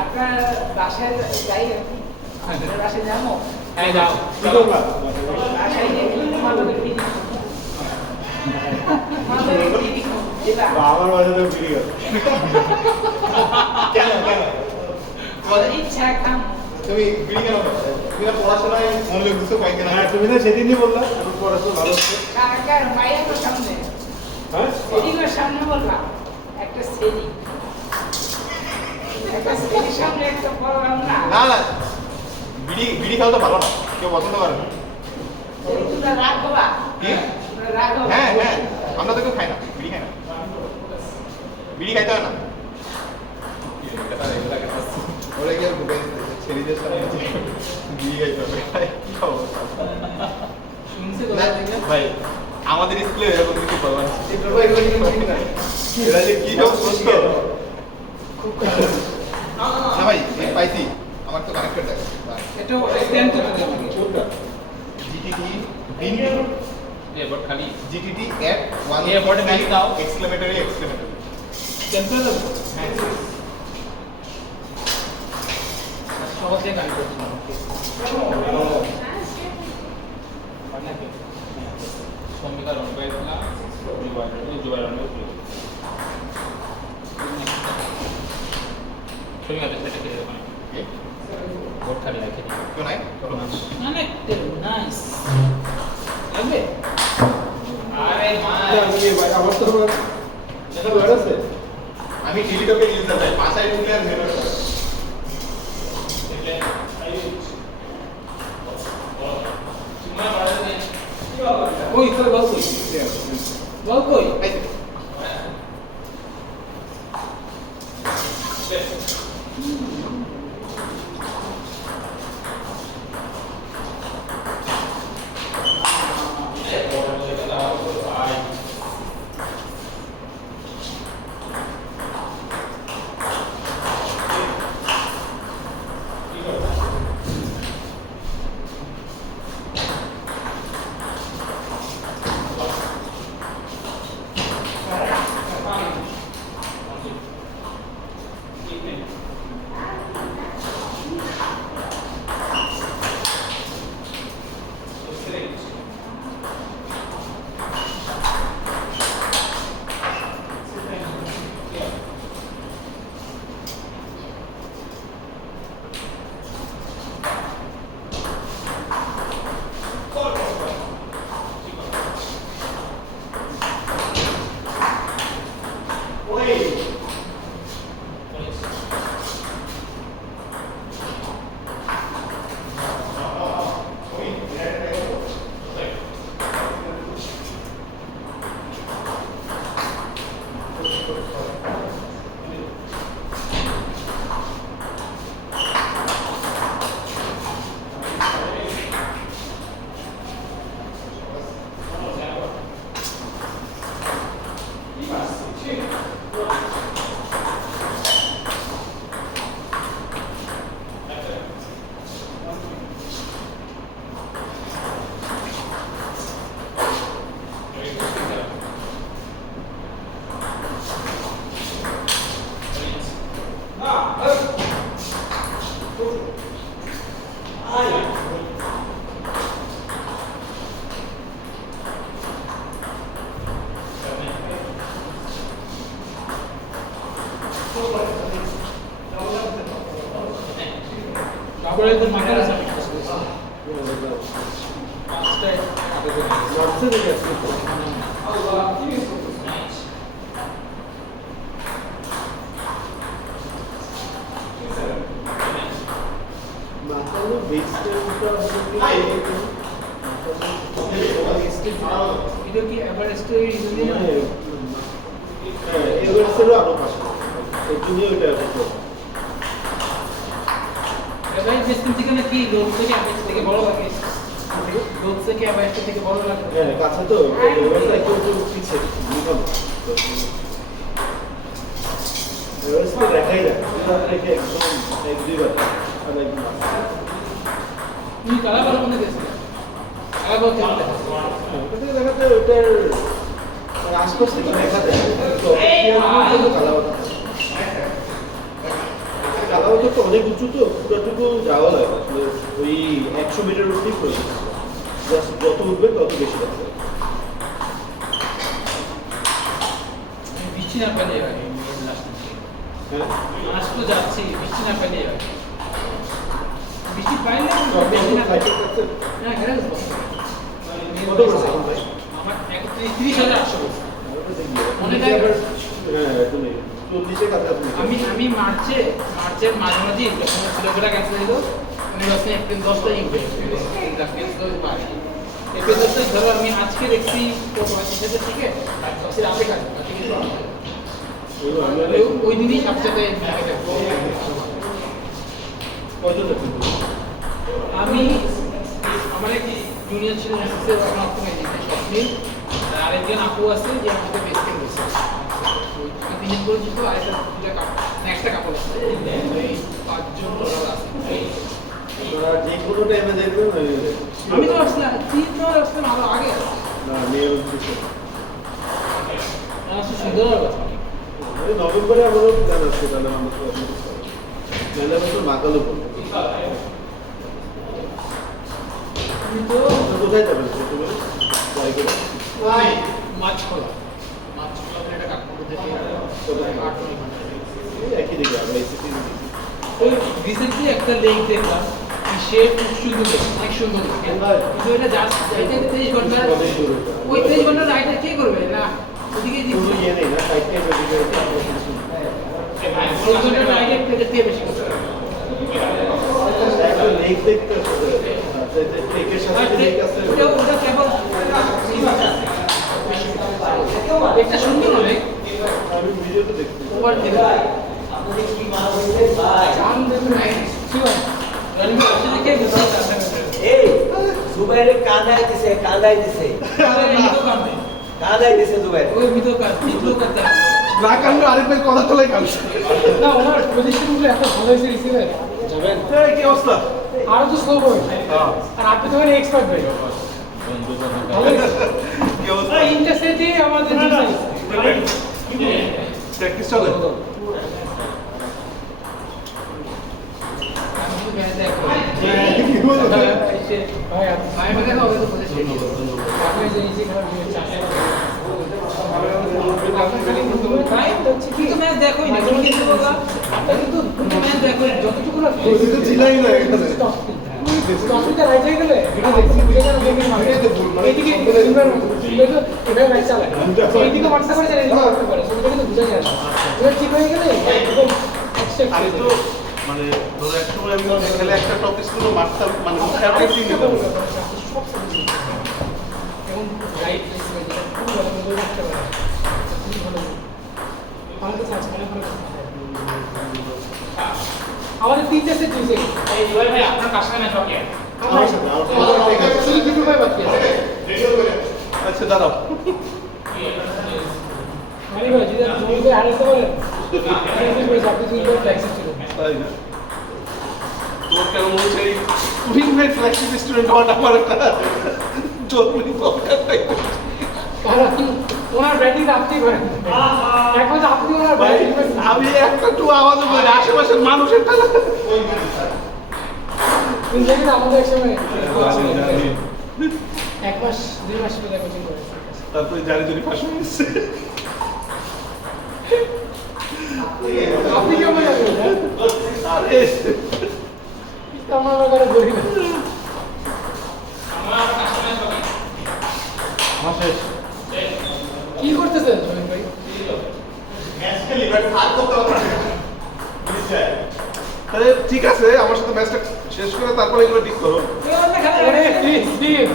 আপনার বাসায় যাই বাসায় যাবো হ্যাঁ যাও বাসায় গিয়ে আমার মাঝে তো বিড়ি গেল কেন কেন ইচ্ছা খাম তুমি বিড়ি কেন তুমি না পড়াশোনায় মনোযোগ দিচ্ছ কয়েকদিন হ্যাঁ তুমি না সেদিনই বললা এখন পড়াশোনা ভালো হচ্ছে কাকার মায়ের সামনে হ্যাঁ সেদিকের সামনে বললাম একটা সেদি একটা সেদির সামনে একটা প্রোগ্রাম না না না বিড়ি বিড়ি খাওয়া তো ভালো না কেউ পছন্দ করে না তোমরা রাখবা কি রাখবা হ্যাঁ হ্যাঁ আমরা তো কেউ খাই না বিড়ি খাই না বিড়ি খাইতে হয় না ওরা কি আর ছেলেদের সামনে বিড়ি খাইতে হবে কি খবর ভাই আমাদের স্কুলে এরকম কিছু বলবেন এরা যে কি সব প্রশ্ন না ভাই এই পাইছি আমার তো কানেক্টেড থাকে এটা স্ট্যান্ড করতে দেব কোনটা জিটিটি বিন ये बट खाली জিটিটি এট 1 ये बट नहीं दाও এক্সক্লেমেটরি এক্সক্লেমেটরি টেম্পল হ্যাঁ সহজে গান করতে ভূমিকা রং পেয়েছিলাম জোয়ার রং তুমি আগে সেটা কে দেবে বট খালি রাখে দিই কেউ নাই অনেক নাইস লাগবে আরে মা আমার তো এটা বের আছে আমি টিভিটকে ইউজার ভাই পাঁচাই ঢুকলে আর বের হবে ওই তোর বল কই বল কই তারপরে তো মাথার সাথে এটা কি এভারেস্টে ইউনিয়ন এভারেস্টেরও আরো পাশে এই জুনিয়র এটা এভারেস্ট ডিসটেন্স থেকে নাকি লোক থেকে এভারেস্ট থেকে বড় লাগে লোক থেকে এভারেস্ট থেকে বড় লাগে হ্যাঁ কাছে তো এভারেস্ট একটু পিছিয়ে নিকল এভারেস্ট তো দেখাই যায় এটা থেকে একদম এক দুইবার তুমি কালা বড় মনে গেছিলে আলাদা কেমন দেখা যায়? ওটা থেকে দেখা যায় ওটার মানে আশপাশ থেকে দেখা যায় কালাবাতা তো অনেক উঁচু তো পুরোটুকু যাওয়া লাগে আসলে ওই 100 মিটার উঠলেই প্রয়োজন জাস্ট যত উঠবে তত বেশি লাগবে বৃষ্টি না পেলে হয় হ্যাঁ লাস্ট তো যাচ্ছি বৃষ্টি না পেলে হয় বৃষ্টি পাইলে তো বেশি না ফ্লাইটের কাছে না ঘরে কত করে সাউন্ড ভাই আমার 30,800 বলছে। অনেক আগে। হ্যাঁ একদমই 40-এর কাছাকাছি আমি মার্চের মাঝামাঝি যখন ছেলেগুলা ক্যান্সেল হলো আমি ভাবছি এপ্রিল 10 তারিখ ক্যান্সেল পারি এপ্রিল 10 তারিখ ধরো আমি আজকে দেখছি কত আছে সেটা ঠিক আছে সবচেয়ে আগে কাজ ওই দিনই সবচেয়ে কয়জন যাচ্ছেন আমি আমার এক জুনিয়র ছিল এসএসসি স্বপ্নিল আরেকজন আপু আছে যে আমাদের বেস্ট ফ্রেন্ড হয়েছে তিনজন পরিচিত আরেকটা নেক্সটটা কাপড় আছে এই 5 জন টোটাল আছে যে কোনো টাইমে দেখবেন আমি তো আসলাম 3 আসলাম আরো আগে আছে না মেয়ে হচ্ছে সুন্দর কথা নভেম্বরে আমারও প্ল্যান আছে তাহলে আমরা তো মেলা বছর মাকালো করবো তুমি তো কোথায় যাবেন প্রথমে ট্রাই করে মাছ খোলা একটা কাপড় থেকে একই দিকে আমরা এসিটি ওই রিসেন্টলি একটা লেক দেখলাম সে খুব সুন্দর অনেক সুন্দর কিন্তু এটা জাস্ট 23 ঘন্টা ওই 23 ঘন্টা রাইডটা কে করবে না ওদিকে কোনো দিচ্ছি ইয়ে নেই না সাইডে ওদিকে ওই ঘন্টা রাইডে পেতে থেকে বেশি করতে একটা লেক দেখতে লেকের সাথে লেক আছে ওটা কেবল একটা সুন্দর অনেক আমি ভিডিওতে দেখছি ওভার দিবে এই জুবাইরে কাঁদাই দিছে জুবাইর ওই ভিডিও কাজ করতে না কারণে আরেক ভাই কথা তোলাই কালছে না ওনার পজিশনগুলো এত ভালো হয়েছে রিসিভার যাবেন কি অবস্থা আরো তো স্লো হবে আর আপনি তো মানে এক্সপার্ট ভাই ভালো কি অবস্থা ইন্টারসেটে আমাদের প্র্যাকটিস চলে কি বলবো ভাই ভাই আমাকে হবে তো বলেছি আপনি যে ইজি খারাপ হয়েছে কিন্তু ম্যাচ দেখোই না তুমি কিন্তু বলবা কিন্তু ম্যাচ দেখো যতটুকু না তো চিলাই না এখানে টপিকটা রাইট হয়ে গেলে এটা দেখছি বুঝে গেল দেখে মারবে এইদিকে সিলভার এভাবে ম্যাচ চালায় এইদিকে মারতে পারে এদিকে মারতে পারে সেটা কিন্তু বুঝা যায় না এটা ঠিক হয়ে গেলে একদম এক্সট্রা আমি তো মানে ধরো এক সময় আমি খেলে একটা টপিক গুলো মারতাম মানে একটা টিম নিতাম এবং রাইট খুব ভালো করে দেখতে পারে খুব ভালো আমাদের কাছে মনে করে আমাদের তিনটে সেট দিয়েছে এই জয় ভাই আপনার কাছে ম্যাচ হবে আমার সাথে আমার শুধু দুটো ভাই বাকি আছে আচ্ছা দাঁড়াও মানে ভাই যদি জমিতে হারাতে পারেন আপনি দুইবার ট্যাক্সি ছিল তাই না তোর কেন মনে হচ্ছে এই উইং ভাই ফ্ল্যাগশিপ স্টুডেন্ট হওয়াটা আমার একটা জরুরি দরকার তাই কারণ ওনার ব্যাটিং আপনি করেন এখন আপনি ওনার ভাই ব্যাটিং আমি একটা টু আওয়াজ বলি আশেপাশের মানুষের তাহলে কিন্তু দেখেন আমাদের একসময় এক মাস 2 মাস পরে কোচিং করে তারপরে জারি জারি ফাঁস হয়ে গেছে আপনি কেমন যাবেন আরে আমার বাগানে বলি না মাসের কি করতেছেন সোহেল ভাই তাহলে ঠিক আছে আমার সাথে ম্যাচটা শেষ করে তারপরে এগুলো ঠিক করো আরে প্লিজ প্লিজ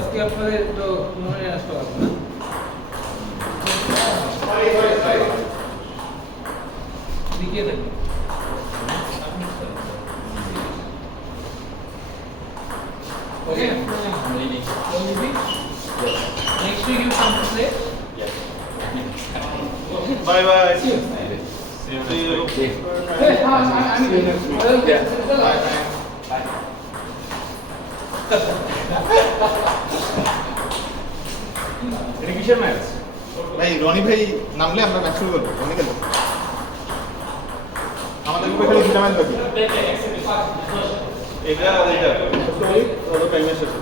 আজকে আপনাদের তো মনে আসতে পারবো না দিকে থাকবে Okay. I'm leaving. Don't you be? Next week you come to play. Yes. Bye bye. See you. See you See you. next week. Hey, I'm Bye. এটা কিসের ম্যাচ? ভাই রনি ভাই নামলে আমরা ম্যাচ শুরু করবো। রনি গেল আমাদের গ্রুপে খালি দুটা ম্যাচ বাকি। এটা আর এটা ওই টাইমের শেষে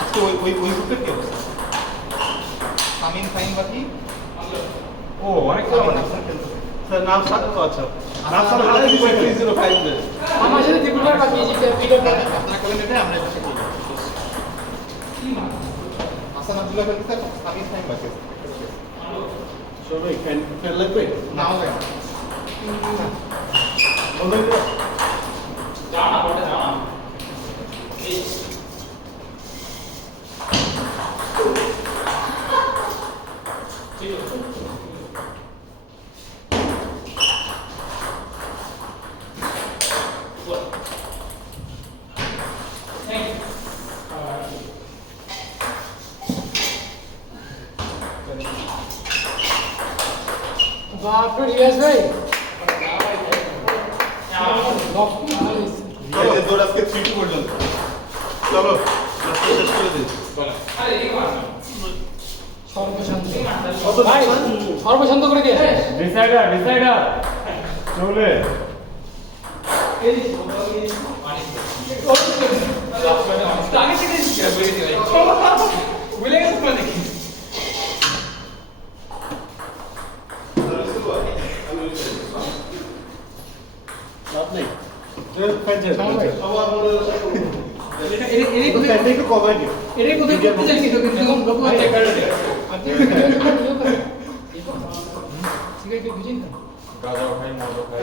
আজকে ওই গ্রুপের কি অবস্থা? সামিন ফাইন বাকি। ও অনেক খেলা মানে। স্যার নাম স্যার তো আচ্ছা নাম স্যার হারাই দিয়েছে 305 তে আমার সাথে ত্রিপুরার বাকি ইজিপ্ট ভিডিও আপনারা করেন এটা আমরা এটা করি। হাসান আব্দুল্লাহ খেলতে সামিন ফাইন বাকি। সবাই ফ্যান লাগবে নাও লাগে না। বলবেন তো বাপ রে রিয়াজ ভাই চলো দৌড় আজকে 3 পর্যন্ত চলো লাস্টে শেষ করে দিই সর্বশান্ত ভাই সর্বশান্ত করে কে ডিসাইডার চলে আগে থেকে বলে দিই ভাই বলে গেছে তো দেখি লাভ নেই ফ্যান ছেড়ে আবার মনে এরে কোথায় ফ্যানটা একটু কমাই দিও এরে কোথায় করতে যাচ্ছি তো কিন্তু লোক চেক করে দে আপনি ঠিক আছে বুঝিন না গাঁজা খাই মদ খাই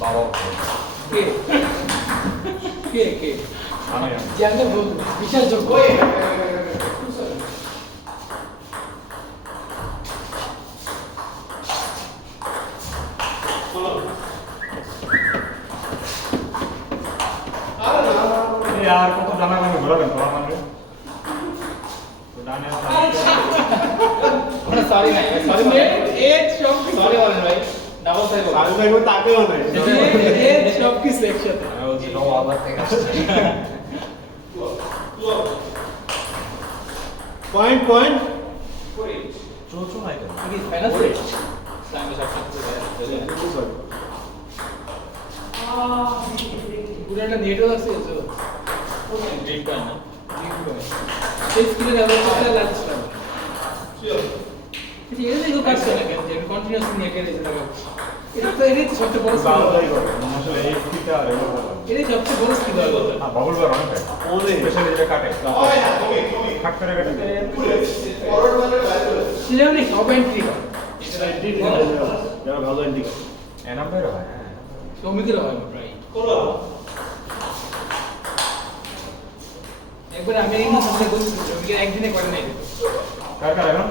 বাবা খাই কে আমি জানতে বল বিশ্বাসযোগ্য এই আর কত জানা মানে ঘোরাবেন তোমার মানে তো ডানে আমরা সরি নাই সরি এ সব সরি বলেন ভাই ডাবল সাইড আর ভাই ও তাকেও নাই এ সব কি সেকশন আমি বলছি নো আবার থেকে আসছে পয়েন্ট চোচো নাই কেন কি ফাইনাল সেট সামনে সব পুরাটা নেটও আছে তো ঠিক কাজ না সেই স্কিলে ডেভেলপ করতে লাগছে না ঠিক আছে এগুলো কাজ করে কেন যে কন্টিনিউয়াসলি নেটে রেখে লাগা এটা তো এরই তো সবচেয়ে বড় স্কিল বাবাই করে আসলে এই ঠিকটা আর এগুলো এরই সবচেয়ে বড় স্কিল হয় বলতে না বাবুল বার অনেক ওরে স্পেশালি যেটা কাটে খাট করে কাটে সেটা মানে সব এন্ট্রি হয় যারা ভালো এন্ডিং এনাম বের হয় হ্যাঁ শ্রমিকের হয় প্রায় একবার আমি এই না সামনে বলছি শ্রমিকের একদিনে করে নাই কার কার এখন